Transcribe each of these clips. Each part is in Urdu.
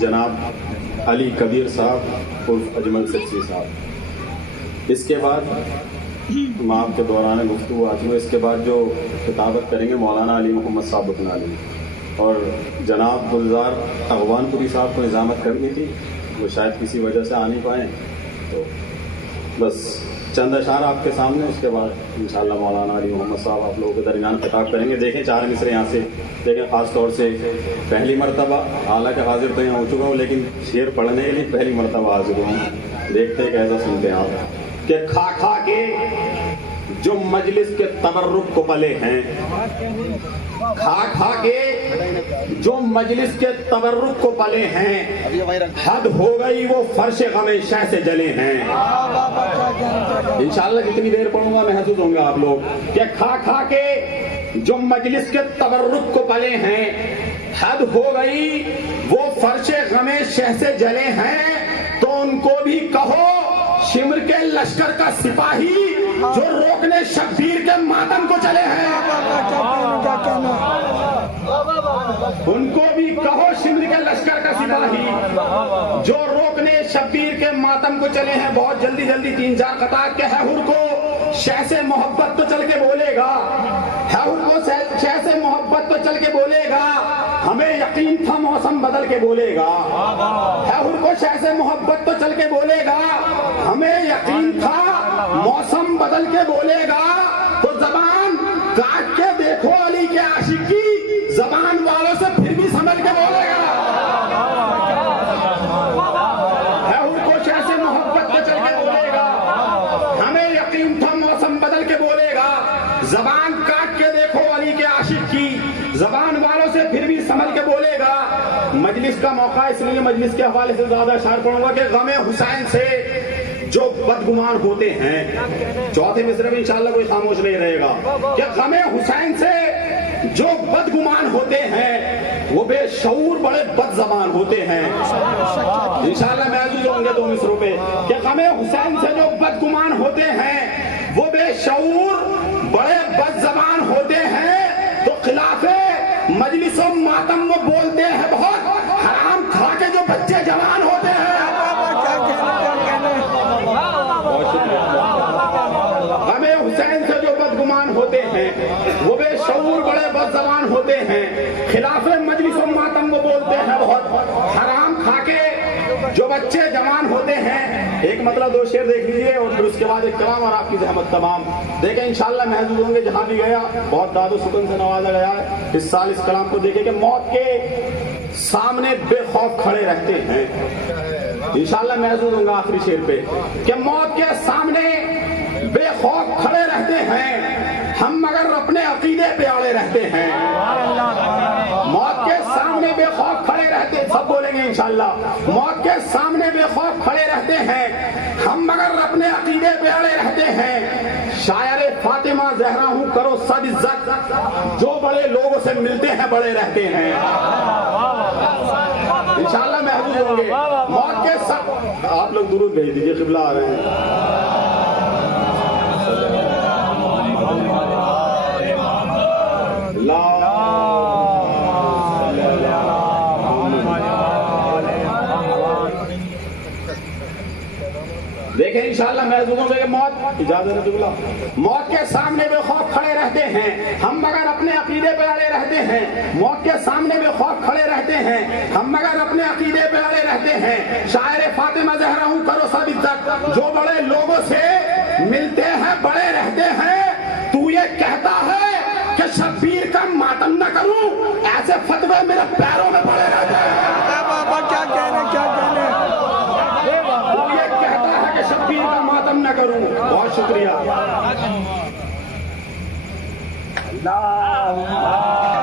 جناب علی کبیر صاحب عرف اجمل سرسی صاحب. اس کے بعد ہم آپ کے دوران گفتگو آتی ہوں. اس کے بعد جو خطابت کریں گے مولانا علی محمد صاحب بکنالی, اور جناب گلزار اغوان پوری صاحب کو نظامت کرنی تھی, وہ شاید کسی وجہ سے آ نہیں پائیں, تو بس چند اشعار آپ کے سامنے. اس کے بعد انشاءاللہ مولانا علی محمد صاحب آپ لوگوں کے درمیان خطاب کریں گے. دیکھیں 4 مصرے یہاں سے دیکھیں, خاص طور سے پہلی مرتبہ, حالانکہ حاضر تو یہاں ہو چکا ہوں لیکن شعر پڑھنے کے لیے پہلی مرتبہ حاضر ہوں. دیکھتے ہیں کیسا سنتے ہیں آپ. کہ کھا کھا کے جو مجلس کے تبرک کو پلے ہیں, کھا کھا کے جو مجلس کے تبرک کو پلے ہیں, حد ہو گئی وہ فرش غم شہ سے جلے ہیں. انشاءاللہ جتنی دیر پڑھوں گا محسوس ہوں گا آپ لوگ. کہ کھا کھا کے جو مجلس کے تبرک کو پلے ہیں, حد ہو گئی وہ فرش غم شہ سے جلے ہیں. تو ان کو بھی کہو شمر کے لشکر کا سپاہی جو روکنے شبیر کے ماتم کو چلے ہیں. ان کو بھی کہو شمر کے لشکر کا سپاہی جو روکنے شبیر کے ماتم کو چلے ہیں. بہت جلدی جلدی 3-4 قطعات کے ہے ہر کو شہ سے محبت تو چل کے بولے گا, ہے ہر کو شہ سے محبت تو چل کے بولے گا. ہمیں یقین تھا موسم بدل کے بولے گا. ہے ہر کو شہ سے محبت تو چل کے بولے گا. ہمیں یقین تھا موسم بدل کے بولے گا. تو زبان کاٹ کے دیکھو علی کے عاشق کی, زبان والوں سے پھر بھی سمجھ کے بولے گا. ہے ہر کو شہ سے محبت تو چل کے بولے گا. ہمیں یقین تھا موسم بدل کے بولے گا. زبان کاٹ کے دیکھو علی کے عاشق کی, زبان والوں سے پھر بھی سمجھ کے بولے گا. مجلس کا موقع اس لیے مجلس کے حوالے سے زیادہ اشعار پڑھوں گا کہ غم حسین سے جو بدگمان ہوتے ہیں, چوتھے مصرے میں انشاءاللہ کوئی خاموش نہیں رہے گا, کہ غم حسین سے جو بدگمان ہوتے ہیں وہ بے شعور بڑے بد زبان ہوتے ہیں. انشاءاللہ محظوظ ہوں گے 2 مصروں پہ. کہ غم حسین سے جو بدگمان ہوتے ہیں وہ بے شعور بڑے بد زبان ہوتے ہیں. تو خلاف مجلس و ماتم وہ بولتے ہیں بہت, حرام کھا کے جو بچے جوان ہوتے ہیں. غم حسین سے جو بدگمان ہوتے ہیں وہ بے شعور بڑے بد زبان ہوتے ہیں. خلاف مجلس و ماتم وہ بولتے ہیں بہت, حرام کھا کے جو بچے جوان ہوتے ہیں. ایک مطلب 2 شعر دیکھ لیجئے اور پھر اس کے بعد ایک کلام اور آپ کی زحمت تمام. دیکھیں انشاءاللہ محظوظ ہوں گے. جہاں بھی گیا بہت داد و سکون سے نوازا گیا ہے. اس سال اس کلام کو دیکھیں کہ موت کے سامنے بے خوف کھڑے رہتے ہیں. انشاءاللہ محظوظ ہوں گا آخری شعر پہ, کہ موت کے سامنے بے خوف کھڑے رہتے ہیں ہم مگر اپنے عقیدے پہ اڑے رہتے ہیں. موت کے سامنے بے خوف کھڑے رہتے, سب بولیں گے انشاءاللہ. موت کے سامنے بے خوف کھڑے رہتے ہیں ہم مگر اپنے عقیدے پہ اڑے رہتے ہیں. شاعر فاطمہ زہرا ہوں کرو سب عزت, جو بڑے لوگوں سے ملتے ہیں بڑے رہتے ہیں. انشاءاللہ محظوظ ہوں گے. موت کے ساتھ آپ لوگ درود بھیج دیجیے, قبلہ آ رہے ہیں. دیکھیں انشاءاللہ محظوظ ہوں گے کہ موت, اجازت ہے جملہ, موت کے سامنے بے خوف کھڑے رہتے ہیں ہم مگر اپنے عقیدے پہ اڑے رہتے ہیں. موت کے سامنے بے خوف کھڑے رہتے ہیں ہم مگر اپنے عقیدے پہ اڑے رہتے ہیں. شاعر فاطمہ زہرا ہوں کرو سب عزت, جو بڑے لوگوں سے ملتے ہیں بڑے رہتے ہیں. تو یہ کہتا ہے کہ شبیر کا ماتم نہ کروں, ایسے فتوے میرے پیروں میں پڑے رہتے ہیں. کیا کہنے شبیر کا ماتم نہ کروں. بہت شکریہ.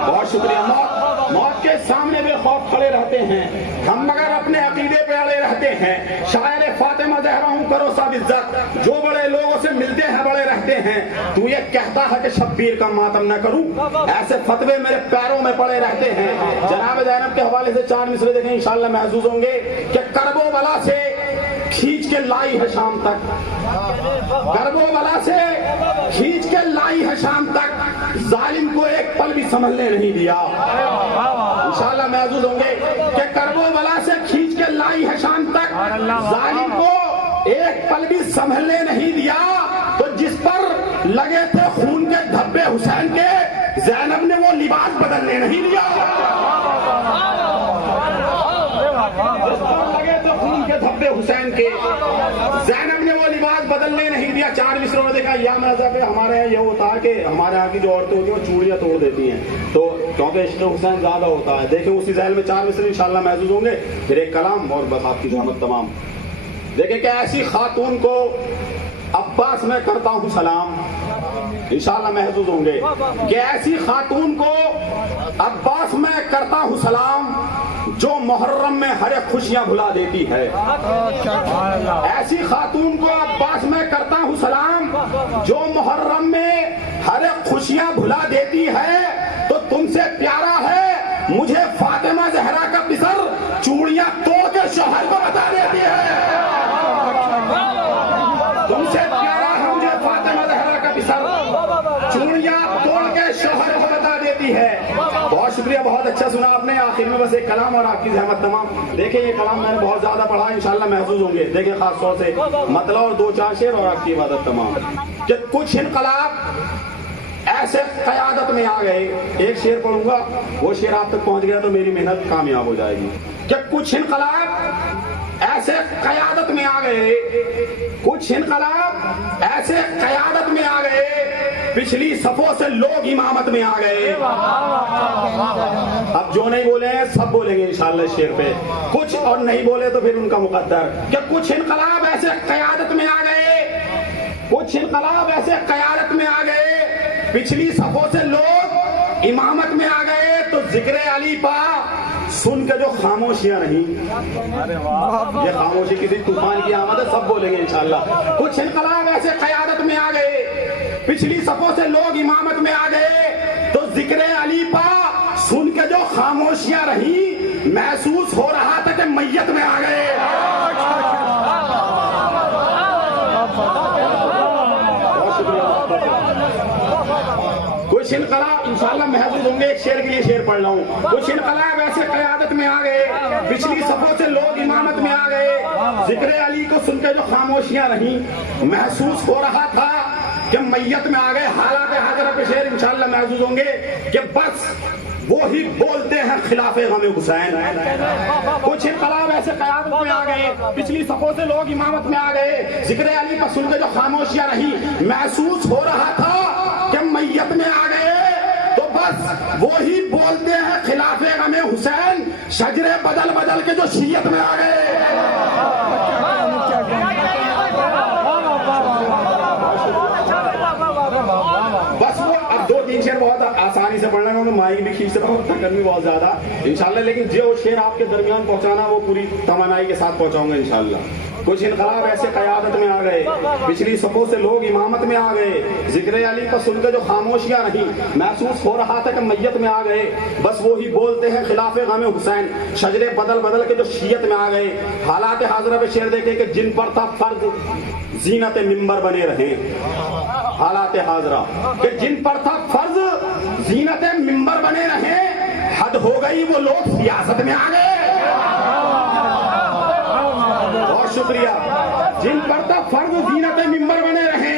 بہت شکریہ. موت کے سامنے بے خوف کھڑے رہتے ہیں ہم مگر اپنے عقیدے پہ اڑے رہتے ہیں. شاعر فاطمہ زہرا ہوں کرو سب عزت, جو بڑے لوگوں سے ملتے ہیں بڑے رہتے ہیں. تو یہ کہتا ہے کہ شبیر کا ماتم نہ کروں, ایسے فتوے میرے پیروں میں پڑے رہتے ہیں. جناب زینب کے حوالے سے 4 مصرے دیکھیں انشاءاللہ محظوظ ہوں گے. کہ کرب و بلا سے کھینچ کے لائی ہے شام تک, کرب و بلا سے کھینچ کے لائی ہے شام تک, ظالم کو ایک پل بھی سنبھلنے نہیں دیا. انشاءاللہ محظوظ ہوں گے کہ کرب و بلا سے کھینچ کے لائی ہے شام تک، ظالم کو ایک پل بھی سنبھلنے نہیں دیا، تو جس پر لگے تھے خون کے دھبے حسین کے، زینب نے وہ لباس بدلنے نہیں دیا۔ جس پر لگے تھے خون کے دھبے حسین کے، زینب نے وہ لباس بدلنے نہیں دیا۔ 4 مصروں نے دیکھا یا مذہب ہے ہمارے یہاں یہ ہوتا ہے کہ ہمارے یہاں کی جو عورتیں ہوتی ہیں وہ چوڑیاں توڑ دیتی ہیں، تو کیونکہ عشق حسین زیادہ ہوتا ہے۔ دیکھیں اسی ذیل میں 4 مصرے انشاءاللہ محفوظ ہوں گے، پھر ایک کلام اور بس آپ کی زحمت تمام۔ دیکھیں کہ ایسی خاتون کو عباس میں کرتا ہوں سلام، انشاءاللہ محفوظ ہوں گے کہ ایسی خاتون کو عباس میں کرتا ہوں سلام جو محرم میں ہر ایک خوشیاں بھلا دیتی ہے۔ ایسی خاتون کو عباس میں کرتا ہوں سلام جو محرم میں ہر ایک خوشیاں بھلا دیتی ہے، تو تم سے پیارا ہے مجھے فاطمہ زہرا کا پسر چوڑیاں توڑ کے شوہر کو بتا دیتی ہے۔ تم سے پیارا ہے مجھے فاطمہ زہرا کا پسر چوڑیاں توڑ کے شوہر کو بتا دیتی ہے۔ بہت شکریہ، بہت اچھا سنا آپ نے۔ آخر میں بس ایک کلام اور آپ کی زحمت تمام۔ دیکھیں یہ کلام میں نے بہت زیادہ پڑھا، انشاءاللہ محفوظ ہوں گے۔ دیکھیں خاص طور سے مطلب اور 2-4 شعر اور آپ کی عبادت تمام۔ کہ کچھ انقلاب ایسے قیادت میں آ گئے، ایک شعر پڑھوں گا، وہ شعر آپ تک پہنچ گیا تو میری محنت کامیاب ہو جائے گی۔ کہ کچھ انقلاب ایسے قیادت میں آ گئے، کچھ انقلاب ایسے قیادت میں آ گئے، پچھلی صفوں سے لوگ امامت میں آ گئے۔ اب جو نہیں بولے ہیں سب بولیں گے انشاءاللہ اس شعر پہ، کچھ اور نہیں بولے تو پھر ان کا مقدر۔ کہ کچھ انقلاب ایسے قیادت میں آ گئے، کچھ انقلاب ایسے قیادت میں آ گئے، پچھلی صفوں سے لوگ امامت میں آ گئے، تو ذکر علی پا سن کے جو خاموشیاں نہیں، یہ خاموشی کسی طوفان کی آمد ہے، سب بولیں گے انشاءاللہ۔ کچھ انقلاب ایسے قیادت میں آ گئے، پچھلی صفوں سے لوگ امامت میں آ گئے، تو ذکر علی پا سن کے جو خاموشیاں رہیں، محسوس ہو رہا تھا کہ میت میں آ گئے۔ کچھ انقلاب انشاءاللہ محفوظ ہوں گے، ایک شعر کے لیے شعر پڑھ رہا ہوں۔ کچھ انقلاب ایسے قیادت میں آ گئے، پچھلی صفوں سے لوگ امامت میں آ گئے، ذکر علی کو سن کے جو خاموشیاں رہیں، محسوس ہو رہا تھا کہ میت میں آ گئے۔ حالات حاضرہ پہ شعر انشاءاللہ محفوظ ہوں گے کہ بس وہی بولتے ہیں خلاف غم حسین۔ کچھ انقلاب ایسے قیادت میں آ گئے، پچھلی صفوں سے لوگ امامت میں آ گئے، ذکر علی پر سن کے جو خاموشیاں رہیں، محسوس ہو رہا تھا کہ میت میں آ گئے، تو بس وہی بولتے ہیں خلاف غم حسین، شجرے بدل بدل کے جو شیعت میں آ گئے۔ بس وہ اب 2-3 شعر بہت آسانی سے پڑھنا ہے، مائک بھی کھینچ رہا ہوں، گرمی بہت زیادہ انشاءاللہ، لیکن جو شعر آپ کے درمیان پہنچانا وہ پوری توانائی کے ساتھ پہنچاؤں گا انشاءاللہ۔ کچھ انقلاب ایسے قیادت میں آ گئے، پچھلی صفوں سے لوگ امامت میں آ گئے، ذکر علی پر سن کے جو خاموشیاں رہیں، محسوس ہو رہا تھا کہ میت میں آ گئے، بس وہی بولتے ہیں خلاف غم حسین، شجرے بدل بدل کے جو شیعت میں آ گئے۔ حالات حاضرہ پہ شعر دیکھیں کہ جن پر تھا فرض زینت ممبر بنے رہے، حالات حاضرہ کہ جن پر تھا فرض زینت ممبر بنے رہے، حد ہو گئی وہ لوگ سیاست میں آ گئے۔ بہت شکریہ۔ جن پر تھا فرض زینت ممبر بنے رہے،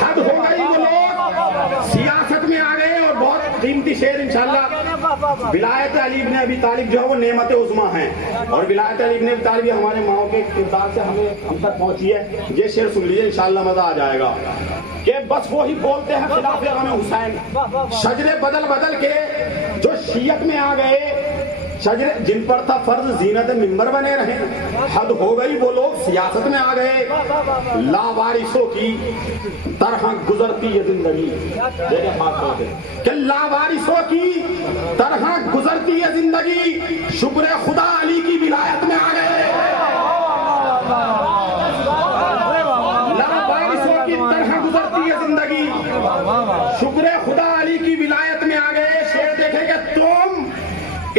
حد ہو گئی وہ لوگ سیاست میں آ گئے۔ اور بہت قیمتی شعر انشاءاللہ، ولایت علی ابن ابی طالب جو ہے وہ نعمت عظمیٰ ہیں، اور ولایت علی ابن ابی طالب ہمارے ماؤں کے کردار سے ہم تک پہنچی ہے۔ یہ شعر سن لیجیے انشاءاللہ مزہ آ جائے گا کہ بس وہی بولتے ہیں خلاف غم حسین، شجرے بدل بدل کے جو شیعت میں آ گئے، شجرے جن پر تھا فرض زینت ممبر بنے رہے، حد ہو گئی وہ لوگ سیاست میں آ گئے، لاوارثوں کی طرح گزرتی یہ زندگی۔ دیکھیں خاص طور سے کہ لاوارثوں کی طرح گزرتی یہ زندگی، شکر خدا علی کی ولایت میں آ گئے۔ لاوارثوں کی طرح گزرتی یہ زندگی، شکر خدا علی کی ولایت میں آ گئے۔ شعر دیکھیں کہ تم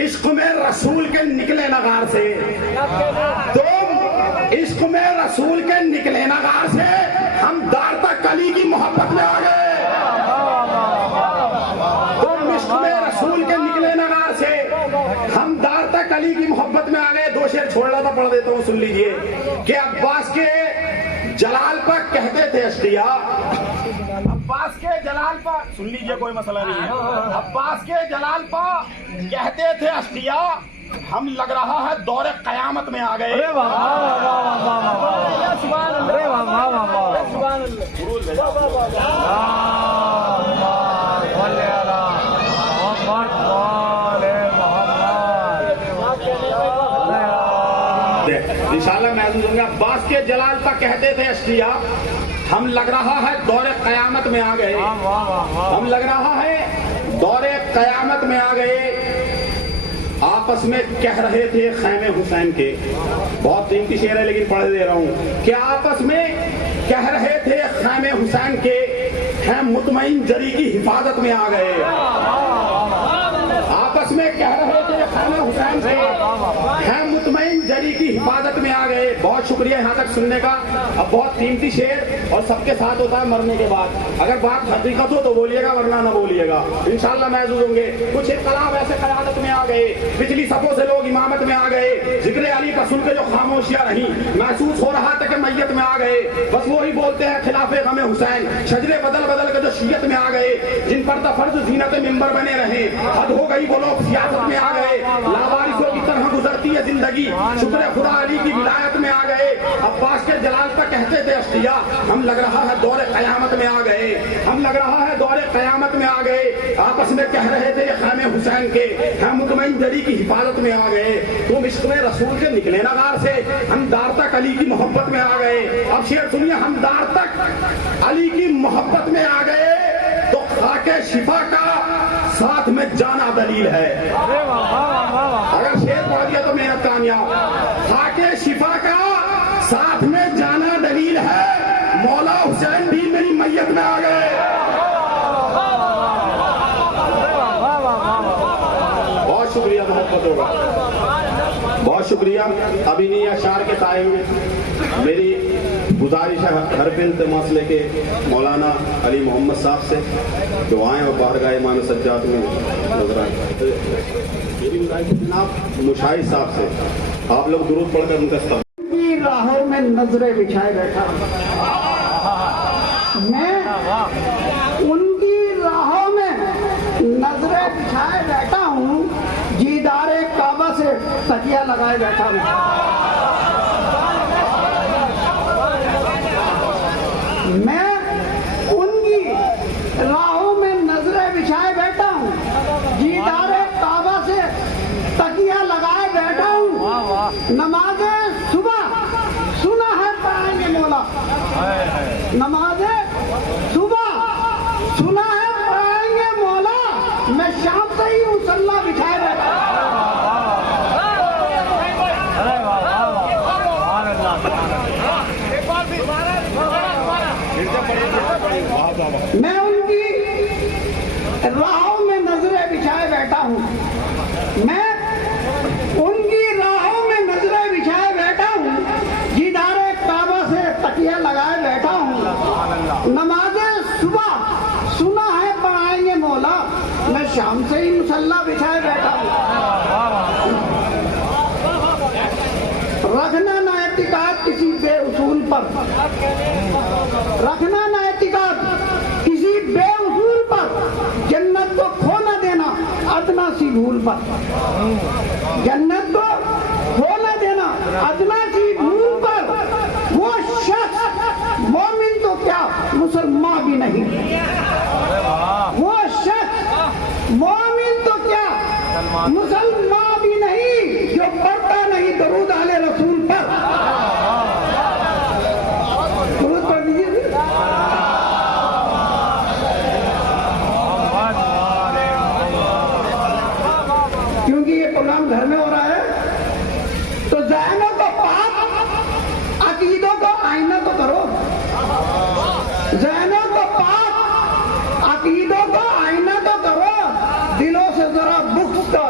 عشق میں رسول کے نکلے نگار سے، تم عشق میں رسول کے نکلے نگار سے، ہم دار تک علی کی محبت میں آ گئے۔ تم عشق میں رسول کے نکلے نگار سے، ہم دار تک علی علی کی محبت میں آ گئے. 2 شعر چھوڑ رہا تھا, پڑھ دیتا ہوں, سن لیجئے. کہ عباس کے جلال پر کہتے تھے اشقیاء, عباس کے جلال پر, سن لیجئے کوئی مسئلہ نہیں ہے, عباس کے جلال پر کہتے تھے اشقیاء, ہم لگ رہا ہے دور قیامت میں آ گئے. انشاءاللہ محسوس ہوں گے. عباس کے جلال پر کہتے تھے اشقیاء, ہم لگ رہا ہے دور قیامت میں آ گئے, ہم لگ رہا ہے دور قیامت میں آ گئے. آپس میں کہہ رہے تھے خیمے حسین کے, بہت قیمتی شعر ہے لیکن پڑھ دے رہا ہوں, کہ آپس میں کہہ رہے تھے خیمے حسین کے, ہم مطمئن جری کی حفاظت میں آ گئے. آپس میں کہہ رہے تھے خیمے حسین کے, ہم مطمئن جری کی حفاظت میں آ گئے. بہت شکریہ یہاں تک سننے کا. اب بہت قیمتی شعر اور سب کے ساتھ ہوتا ہے مرنے کے بعد. اگر بات حقیقت ہو تو بولیے گا, ورنہ نہ بولیے گا. انشاءاللہ محظوظ ہوں گے. کچھ انقلاب ایسے قیادت میں آ گئے, پچھلی صفوں سے لوگ امامت میں آ گئے. ذکر علی پر سن کے جو خاموشیاں رہیں, محسوس ہو رہا تھا کہ میت میں آ گئے. بس وہی بولتے ہیں خلاف غم حسین, شجرے بدل بدل کے جو شیعت میں آ گئے, جن پر فرض زینت ممبر بنے رہے. حد ہو گئی وہ لوگ سیاست میں آ گئے, لاوارثوں کی طرح گزرتی ہے زندگی, شکر خدا علی کی ولایت میں آ گئے. عباس کے جلال پر کہتے تھے اشقیاء, ہم لگ رہا ہے دور قیامت میں آ گئے, ہم لگ رہا ہے دور قیامت میں آ گئے. آپس میں کہہ رہے تھے خیمے حسین کے, ہم مطمئن جری کی حفاظت میں آ گئے. تم عشق میں رسول کے نکلے نا غار سے, ہم دار تک علی کی محبت میں آ گئے. اب شعر سنیے, ہم دار تک علی کی محبت میں آ گئے تو خاک شفا کا ساتھ میں جانا دلیل ہے. اگر شعر پڑھ دیا تو محنت کامیاب. خاک شفا کا ساتھ میں جانا دلیل ہے, مولا حسین بھی میری میت میں آ گئے. بہت شکریہ, محبت ہوگا. بہت شکریہ. ابھی نہیں اشعار کے ٹائم میں میری گزارش ہے ہر التماس لے کے مولانا علی محمد صاحب سے کہ وہ آئیں اور بارگاہ امام سجاد میں نظر آئیں. میری گزارش جناب مشاہد صاحب سے آپ لوگ درود پڑھ کر ان کا استقبال. کی راہوں میں نظریں بچھائے بیٹھا ہوں میں, ان کی راہوں میں نظریں بچھائے بیٹھا ہوں, دیدار کعبہ سے تکیہ لگائے بیٹھا ہوں. میں ان کی راہوں میں نظریں بچھائے بیٹھا ہوں, دیدار کعبہ سے تکیہ لگائے بیٹھا ہوں. نماز صبح سنا ہے پڑھائیں گے مولا, نماز صبح سنا ہے پڑھائیں گے مولا, میں شام سے ہی مصلی بچھائے بیٹھا ہوں. میں ان کی راہوں میں نظریں بچھائے بیٹھا ہوں, میں ان کی راہوں میں نظریں بچھائے بیٹھا ہوں, دیدار کعبہ سے تکیہ لگائے بیٹھا ہوں. نماز صبح سنا ہے پڑھائیں گے مولا, میں شام سے ہی مصلی بچھائے بیٹھا ہوں. رکھنا نہ اعتقاد کسی بے اصول پر, رکھنا نہ اعتقاد کسی بے اصول پر, جنت کو کھو نہ دینا ادنا سی بھول پر. جنت کو کھو نہ دینا ادنا سی بھول پر, وہ شخص مومن تو کیا مسلمان بھی نہیں, وہ شخص مومن تو کیا مسلمان بھی نہیں جو پڑھتا نہیں درود علی رسول پر. درود پڑھ دیجیے. کیونکہ یہ پروگرام گھر میں ہو رہا ہے تو ذہنوں کو پاک, عقیدوں کو آئینہ تو کرو. ذہنوں کو پاک, عقیدوں کو آئینہ تو کرو. دلوں سے ذرا بغض کا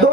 2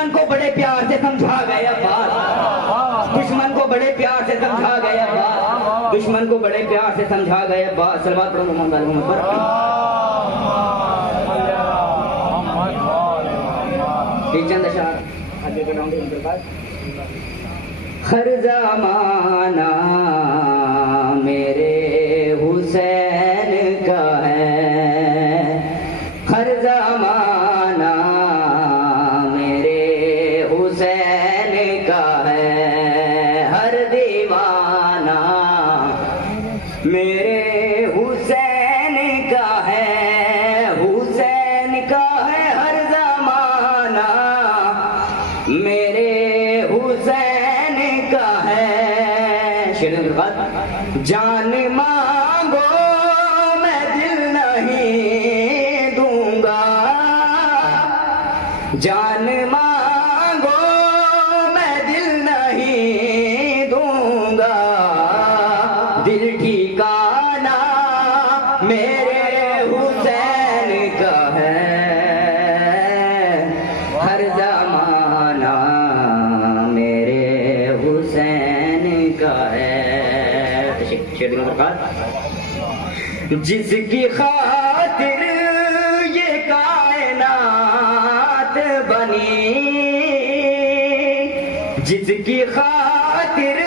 دشمن کو بڑے پیار سے سمجھا گئے عباس، دشمن کو بڑے پیار سے سمجھا گئے عباس، دشمن کو بڑے پیار سے سمجھا گئے عباس۔ صلوات پڑھو محمد علی محمد پر۔ ایک چند اشعار آگے بڑھاؤں گے ان کے پاس۔ ہر زمانہ میرے حسین کا ہے، ہر زمانہ میرے حسین کا ہے، ہر دیوانہ میرے حسین کا ہے، حسین کا ہے ہر زمانہ میرے حسین کا ہے۔ شیر دربار۔ جان مانگو میں دل نہیں دوں گا، جان مانگو میں دل نہیں دوں گا، دل ٹھکانا میرے حسین کا ہے، ہر زمانہ میرے حسین کا ہے۔ جس کی خاطر یہ کائنات بنی، جس کی خاطر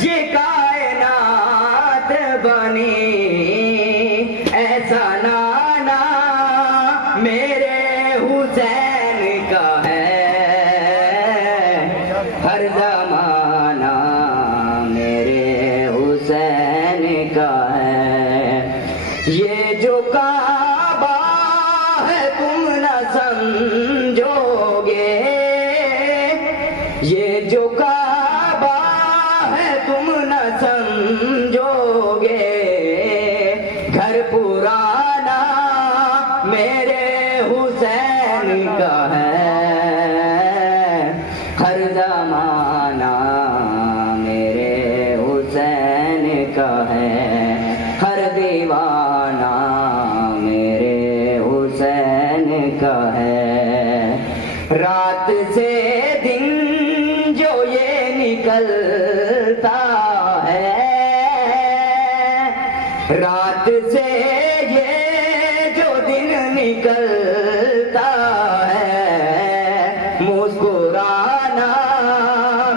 یہ کائنات بنی، ایسا نانا میرے حسین کا ہے، ہر زمانہ میرے حسین کا ہے۔ یہ جو کعبہ ہے تم نہ سمجھو گے، یہ جو کعبہ ہے تم نہ سمجھو گے، گھر پرانا میرے حسین کا ہے، ہر زمانہ میرے حسین کا ہے، ہر دیوانہ میرے حسین کا ہے۔ رات سے دن جو یہ نکلتا ہے، رات سے یہ جو دن نکلتا ہے، مسکرانا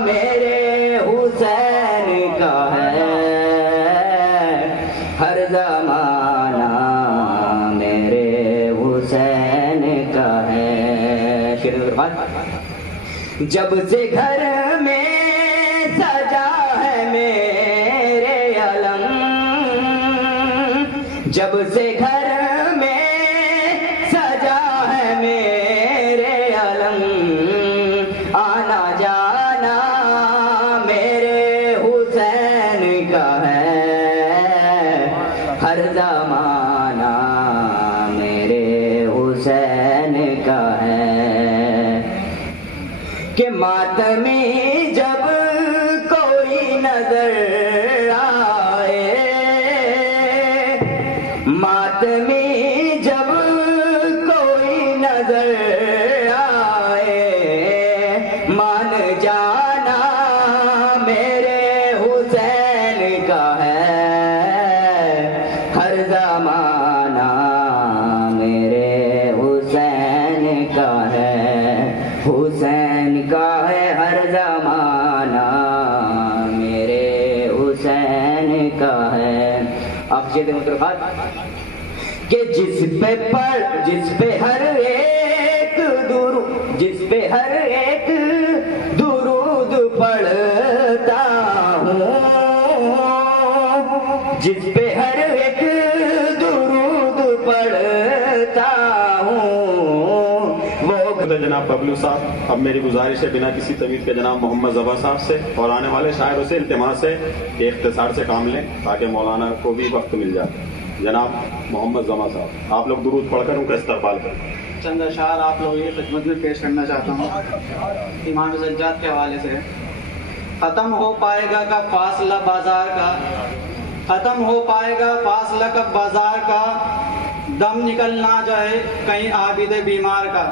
میرے حسین کا ہے، ہر زمانہ میرے حسین کا ہے۔ شیر دربار۔ جب سے گھر میں سجا ہے میرے علم، جب سے گھر میں سجا ہے میرے علم، آنا جانا میرے حسین کا ہے، ہر زمانہ میرے حسین کا ہے۔ کہ ماتمی جب کوئی نظر آئے، ماتمی جب کوئی نظر آئے، مان جانا میرے حسین کا ہے، ہر زمانہ میرے حسین کا ہے، حسین کا ہے ہر زمانہ میرے حسین کا ہے۔ آپ جیتے مطرفات کہ جس پہ ہر ایک درود، جس پہ ہر ایک درود پڑھتا ہوں، جس پہ ہر ایک درود پڑھتا ہوں، وہ جناب ببلو صاحب، اب میری گزارش ہے بنا کسی تمید کے جناب محمد ظفر صاحب سے اور آنے والے شاعروں سے التماس ہے کہ اختصار سے کام لیں تاکہ مولانا کو بھی وقت مل جائے۔ جناب محمد ظفر صاحب، آپ لوگ درود پڑھ کر ان کا استقبال کریں۔ چند اشعار آپ لوگوں کی خدمت میں پیش کرنا چاہتا ہوں امام سجاد کے حوالے سے۔ ختم ہو پائے گا کا فاصلہ بازار کا، ختم ہو پائے گا فاصلہ کب بازار کا، دم نکل نہ جائے کہیں عابد بیمار کا،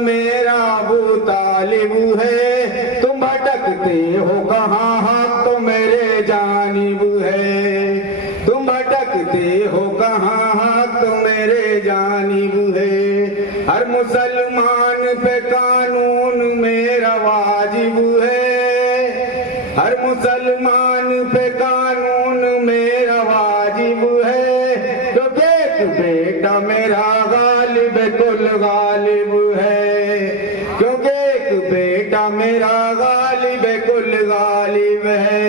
میرا ابو طالب ہے، تم بھٹکتے ہو کہاں، حق تو میرے جانب ہے، تم بھٹکتے ہو کہاں، حق تو میرے جانب ہے، ہر مسلمان پہ قانون میرا واجب ہے، ہر مسلمان پہ قانون میرا واجب ہے، کیونکہ ایک بیٹا میرا غالب کل غالب ہے، کیونکہ ایک بیٹا میرا غالب کل غالب ہے،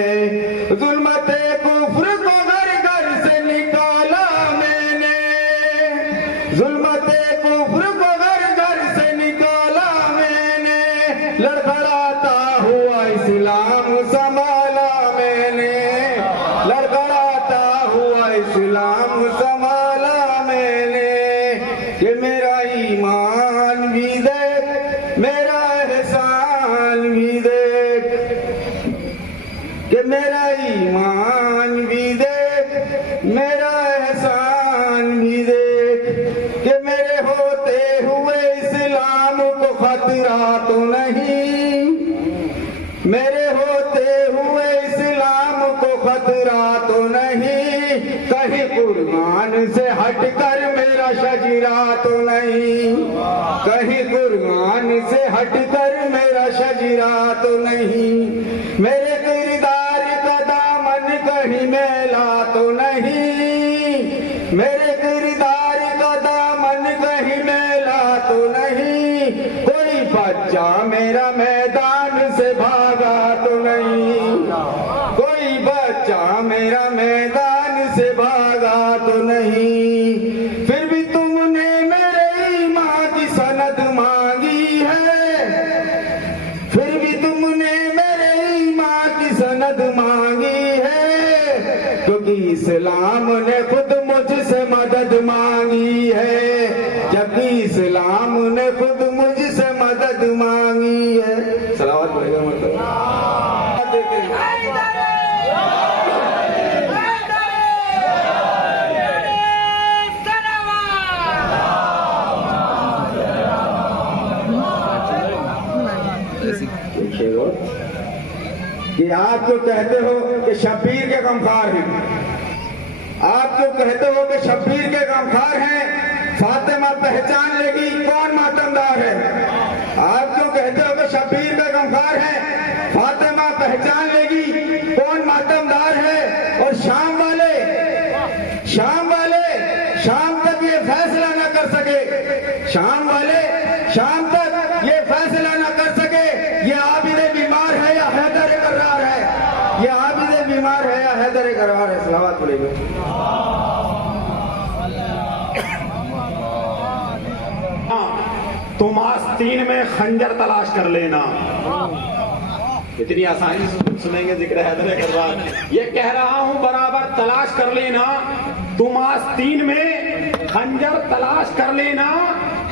ظلمت کفر کو گھر گھر سے نکالا میں نے، ظلمت کفر کو گھر گھر سے نکالا میں نے، لڑکھڑاتا ہوا اسلام سنبھالا میں نے، لڑکھڑاتا ہوا اسلام سنبھالا میں نے، کہ میرا ایمان بھی دیکھ میرا احسان بھی دیکھ، کہ میرا ایمان بھی دیکھ میرا احسان بھی دیکھ، کہ میرے ہوتے ہوئے اسلام کو خطرہ تو نہیں، میرے ہوتے ہوئے اسلام کو خطرہ تو نہیں، کہیں قرآن سے ہٹ کر میرا شجرہ تو نہیں، کہیں قرآن سے ہٹ کر میرا شجرہ تو نہیں، میرے کردار کا دامن کہیں میلا تو نہیں، میرے کردار کا دامن کہیں میلا تو نہیں، کوئی بچہ میرا میدان سے بھاگا تو نہیں، کوئی بچہ میرا میدان سے بھاگا تو نہیں، پھر بھی تم نے میرے ایمان کی سند مانگی ہے، پھر بھی تم نے میرے ایمان کی سند مانگی ہے، کیونکہ اسلام نے خود مجھ سے مدد مانگی ہے، جبکہ اسلام نے خود مجھ سے مدد مانگی ہے، صلوات پڑھے گا مرتبہ کہ آپ جو کہتے ہو کہ شبیر کے غمخوار ہیں، آپ جو کہتے ہو کہ شبیر کے غمخوار ہیں، فاطمہ پہچان لے گی کون ماتمدار ہے، آپ جو کہتے ہو کہ شبیر کے غمخوار ہیں، فاطمہ پہچان لے گی کون ماتمدار ہے، اور شام والے شام تک یہ فیصلہ نہ کر سکے، شام والے شام تک یہ فیصلہ نہ کر سکے یہ عابد بیمار ہے یا حیدر قرار ہے، یہ عابد بیمار ہے یا حیدر قرار ہے، صلوات پڑھے گا۔ تم آستین میں خنجر تلاش کر لینا، اتنی آسانی سے سنیں گے ذکر حیدر قرار، یہ کہہ رہا ہوں برابر تلاش کر لینا، تم آستین میں خنجر تلاش کر لینا،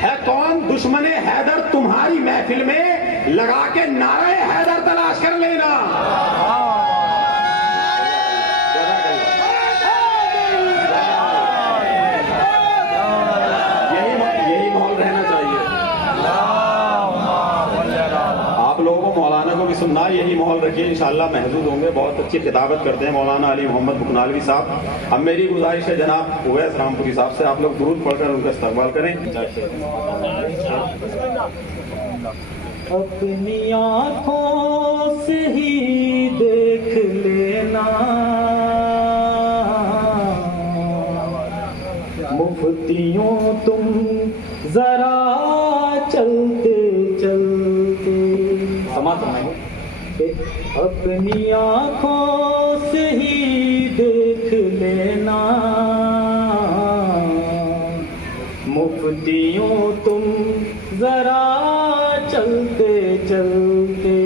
ہے کون دشمن حیدر تمہاری محفل میں، لگا کے نعرہ حیدر تلاش کر لینا، یہی ماحول رہنا چاہیے، آپ لوگوں کو مولانا کو بھی سننا، یہی ماحول رکھیے، انشاءاللہ محظوظ ہوں گے، بہت اچھی خطابت کرتے ہیں مولانا علی محمد بکنالوی صاحب، اب میری گزارش ہے جناب اویس رامپوری صاحب سے آپ لوگ درود پڑھ کر ان کا استقبال کریں۔ اپنی آنکھوں سے ہی دیکھ لینا، مفتیوں تم ذرا چلتے چلتے، اپنی آنکھوں سے ہی دیکھ لینا، مفتیوں تم ذرا چلتے چلتے،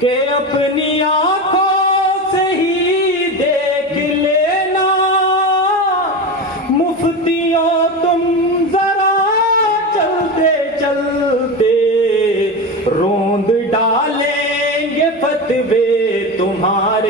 کہ اپنی آنکھوں سے ہی دیکھ لینا، مفتیوں تم ذرا چلتے چلتے، روند ڈالیں گے فتوے تمہارے